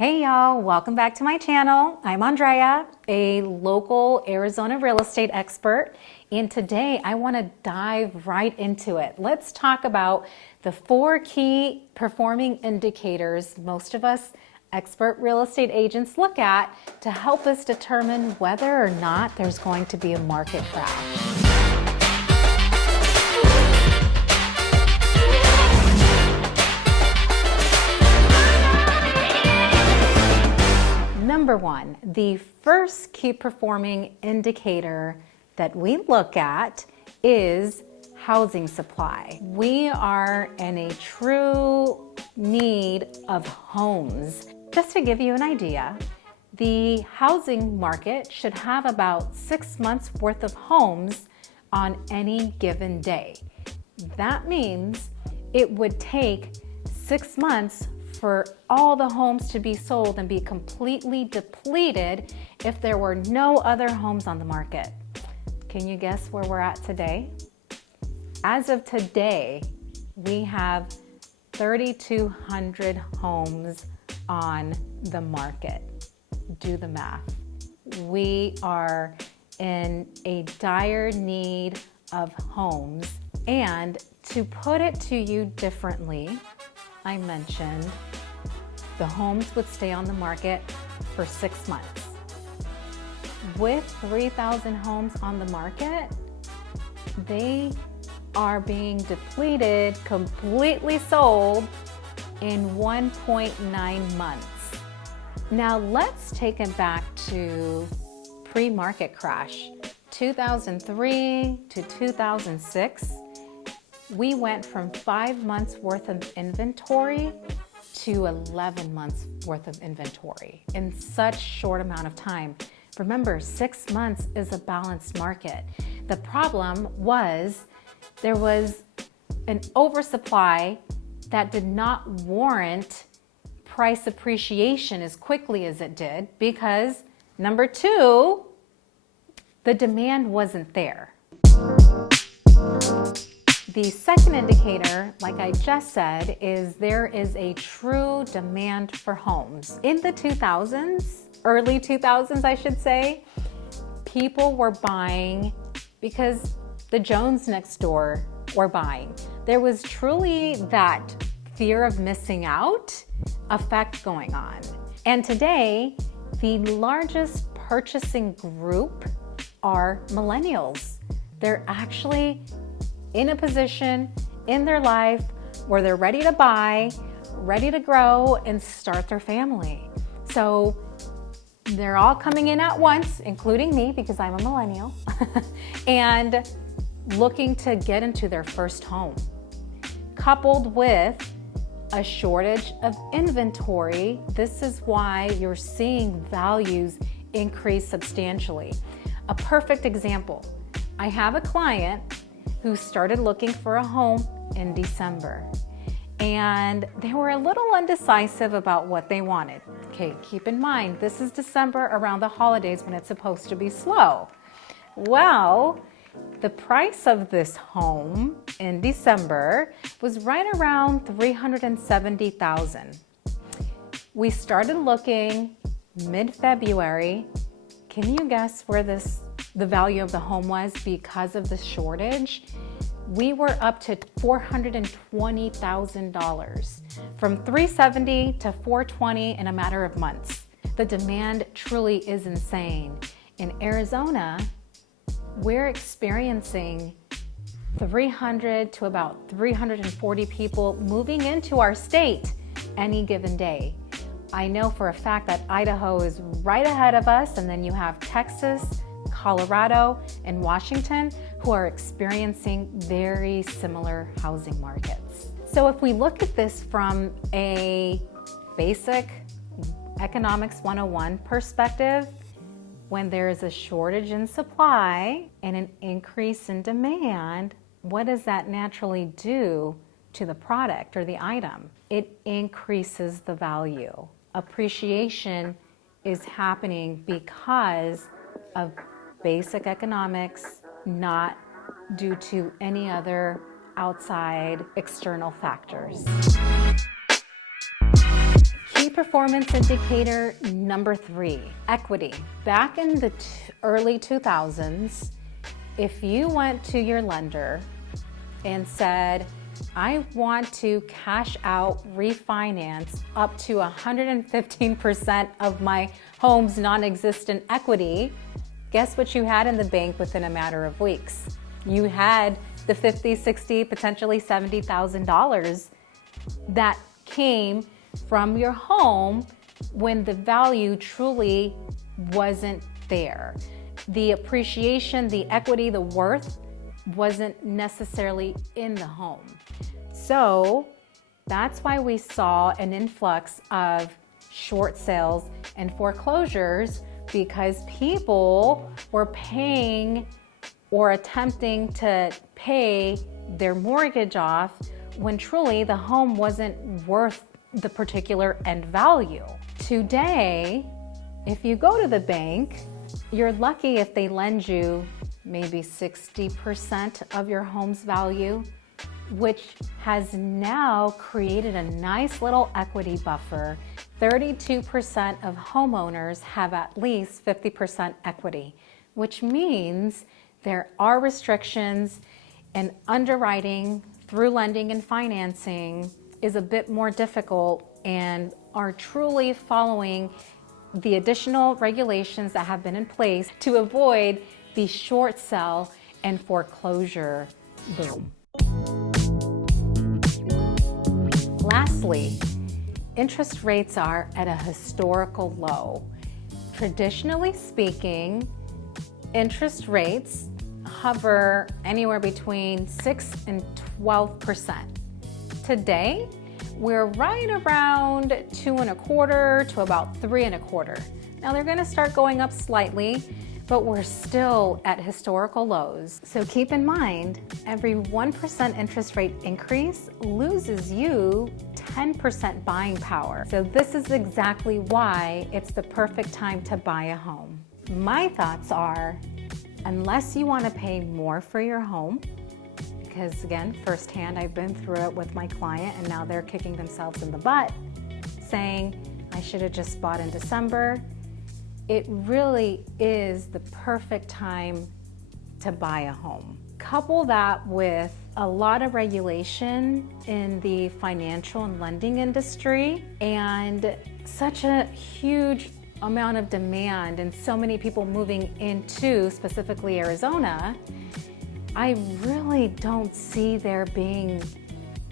Hey y'all, welcome back to my channel. I'm Andrea, a local Arizona real estate expert, and today I want to dive right into it. Let's talk about the 4 key performing indicators most of us expert real estate agents look at to help us determine whether or not there's going to be a market crash. Number 1, the first key performing indicator that we look at is housing supply. We are in a true need of homes. Just to give you an idea, the housing market should have about 6 months worth of homes on any given day. That means it would take 6 months for all the homes to be sold and be completely depleted if there were no other homes on the market. Can you guess where we're at today? As of today, we have 3,200 homes on the market. Do the math. We are in a dire need of homes. And to put it to you differently, I mentioned the homes would stay on the market for 6 months. With 3,000 homes on the market, they are being depleted, completely sold in 1.9 months. Now let's take it back to pre-market crash, 2003 to 2006. We went from 5 months worth of inventory to 11 months worth of inventory in such short amount of time. Remember, 6 months is a balanced market. The problem was there was an oversupply that did not warrant price appreciation as quickly as it did because, number 2, the demand wasn't there. The second indicator, like I just said, is there is a true demand for homes. In the 2000s, early 2000s I should say, people were buying because the Jones next door were buying. There was truly that fear of missing out effect going on. And today, the largest purchasing group are millennials. They're actually in a position in their life where they're ready to buy, ready to grow, and start their family. So they're all coming in at once, including me because I'm a millennial, and looking to get into their first home. Coupled with a shortage of inventory, this is why you're seeing values increase substantially. A perfect example, I have a client who started looking for a home in December. And they were a little undecisive about what they wanted. Okay, keep in mind, this is December around the holidays when it's supposed to be slow. Well, the price of this home in December was right around $370,000. We started looking mid-February. Can you guess where the value of the home was because of the shortage? We were up to $420,000, from $370 to $420 in a matter of months. The demand truly is insane. In Arizona, we're experiencing 300 to about 340 people moving into our state any given day. I know for a fact that Idaho is right ahead of us, and then you have Texas, Colorado, and Washington who are experiencing very similar housing markets. So if we look at this from a basic economics 101 perspective, when there is a shortage in supply and an increase in demand, what does that naturally do to the product or the item? It increases the value. Appreciation is happening because of basic economics, not due to any other outside external factors. Key Key performance indicator number 3, equity. Back in the early 2000s, if you went to your lender and said, I want to cash out, refinance up to 115% of my home's non-existent equity, guess what you had in the bank within a matter of weeks? You had the $50, $60, potentially $70,000 that came from your home when the value truly wasn't there. The appreciation, the equity, the worth wasn't necessarily in the home. So that's why we saw an influx of short sales and foreclosures, because people were paying or attempting to pay their mortgage off when truly the home wasn't worth the particular end value. Today, if you go to the bank, you're lucky if they lend you maybe 60% of your home's value, which has now created a nice little equity buffer. 32% of homeowners have at least 50% equity, which means there are restrictions, and underwriting through lending and financing is a bit more difficult, and are truly following the additional regulations that have been in place to avoid the short sale and foreclosure boom. Lastly, interest rates are at a historical low. Traditionally speaking, interest rates hover anywhere between 6 and 12%. Today, we're right around 2.25% to about 3.25%. Now they're going to start going up slightly, but we're still at historical lows. So keep in mind, every 1% interest rate increase loses you 10% buying power. So this is exactly why it's the perfect time to buy a home. My thoughts are, unless you want to pay more for your home, because again, firsthand, I've been through it with my client, and now they're kicking themselves in the butt saying, I should have just bought in December. It really is the perfect time to buy a home. Couple that with a lot of regulation in the financial and lending industry, and such a huge amount of demand and so many people moving into specifically Arizona, I really don't see there being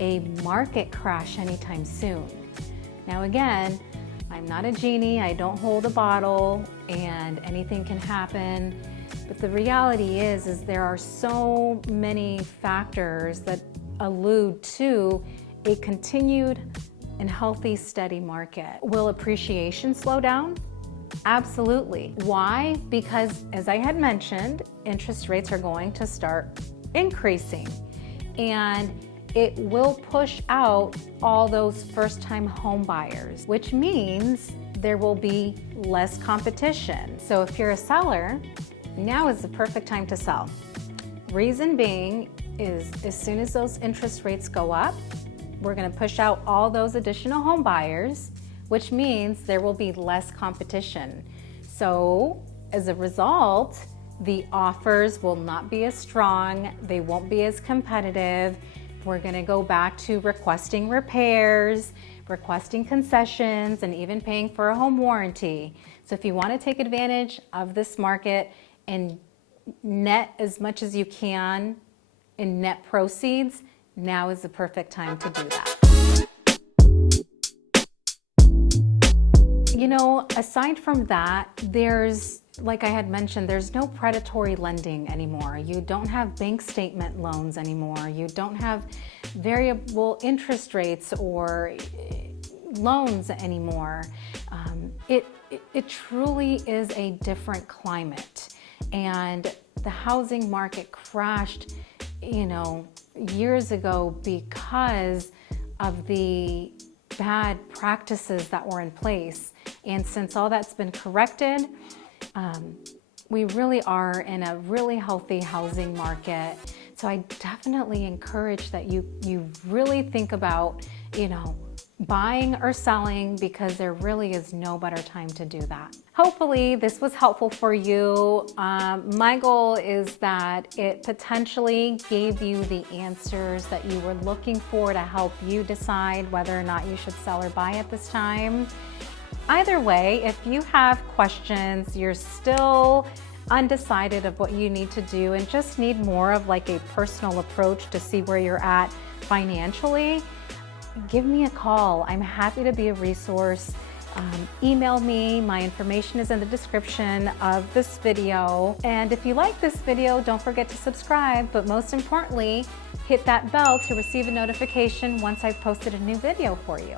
a market crash anytime soon. Now again, I'm not a genie, I don't hold a bottle, and anything can happen. But the reality is there are so many factors that allude to a continued and healthy, steady market. Will appreciation slow down? Absolutely. Why? Because as I had mentioned, interest rates are going to start increasing, and it will push out all those first-time home buyers, which means there will be less competition. So if you're a seller, now is the perfect time to sell. Reason being is as soon as those interest rates go up, we're going to push out all those additional home buyers, which means there will be less competition. So as a result, the offers will not be as strong, they won't be as competitive. We're going to go back to requesting repairs, requesting concessions, and even paying for a home warranty. So if you want to take advantage of this market and net as much as you can in net proceeds, now is the perfect time to do that. You know, aside from that, there's, like I had mentioned, there's no predatory lending anymore. You don't have bank statement loans anymore. You don't have variable interest rates or loans anymore. It truly is a different climate. And the housing market crashed, years ago because of the bad practices that were in place. And since all that's been corrected, we really are in a really healthy housing market. So I definitely encourage that you really think about, buying or selling, because there really is no better time to do that. Hopefully this was helpful for you. My goal is that it potentially gave you the answers that you were looking for to help you decide whether or not you should sell or buy at this time. Either way, if you have questions, you're still undecided of what you need to do and just need more of like a personal approach to see where you're at financially, give me a call. I'm happy to be a resource. Email me. My information is in the description of this video. And if you like this video, don't forget to subscribe, but most importantly, hit that bell to receive a notification once I've posted a new video for you.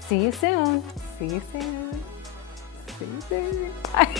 See you soon. See you soon. See you soon. Bye.